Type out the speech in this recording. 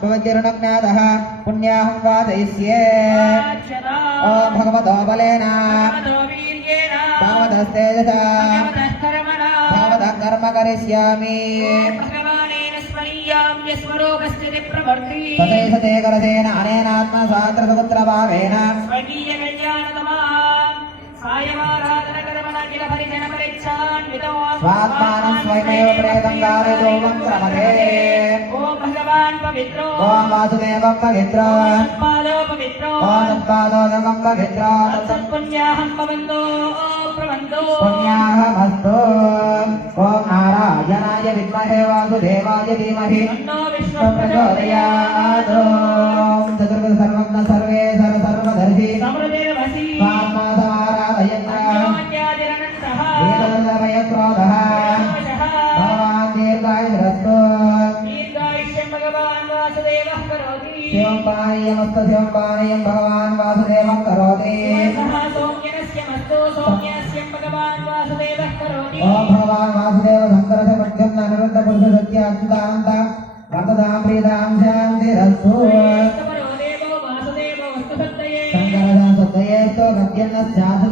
भवद्भिर्नज्ञातः पुण्याहं वादयिष्ये ॐ भगवतो बलेन भगवतस्तेजसा भगवतः कर्म करिष्यामि तथैषते करसेन अनेनात्मस्वात्रसुपुत्रभावेन स्वात्मानं स्वयमेव प्रेतं कारयतो वक्त्रमते ॐ भगवान् पवित्रो ॐ वासुदेवं पवित्रो ॐ तत्पादोदकं पवित्रो तत्पुण्याहं भवन्तो पुण्याहमस्तु ॐ नारायणाय विद्महे वासुदेवाय धीमहि तन्नो विष्णुः प्रचोदयात् ॐ चतुर्विध सर्वज्ञ सर्वेश्वर सर्वदर्शी स्वात्मा समाराधयन् क्रोधः भगवान् दीर्घायुरस्तु शिवं पानीयमस्तु शिवं पानीयं भगवान् वासुदेवं करोति ॐ भगवान् वासुदेव शङ्करस्य पद्यं अनिरुद्ध पुरुष सत्य अच्युतानन्द वर्ततां प्रीतां शान्तिरस्तु शङ्करस्य सत्तयेस्तु गद्यन्नस्याथ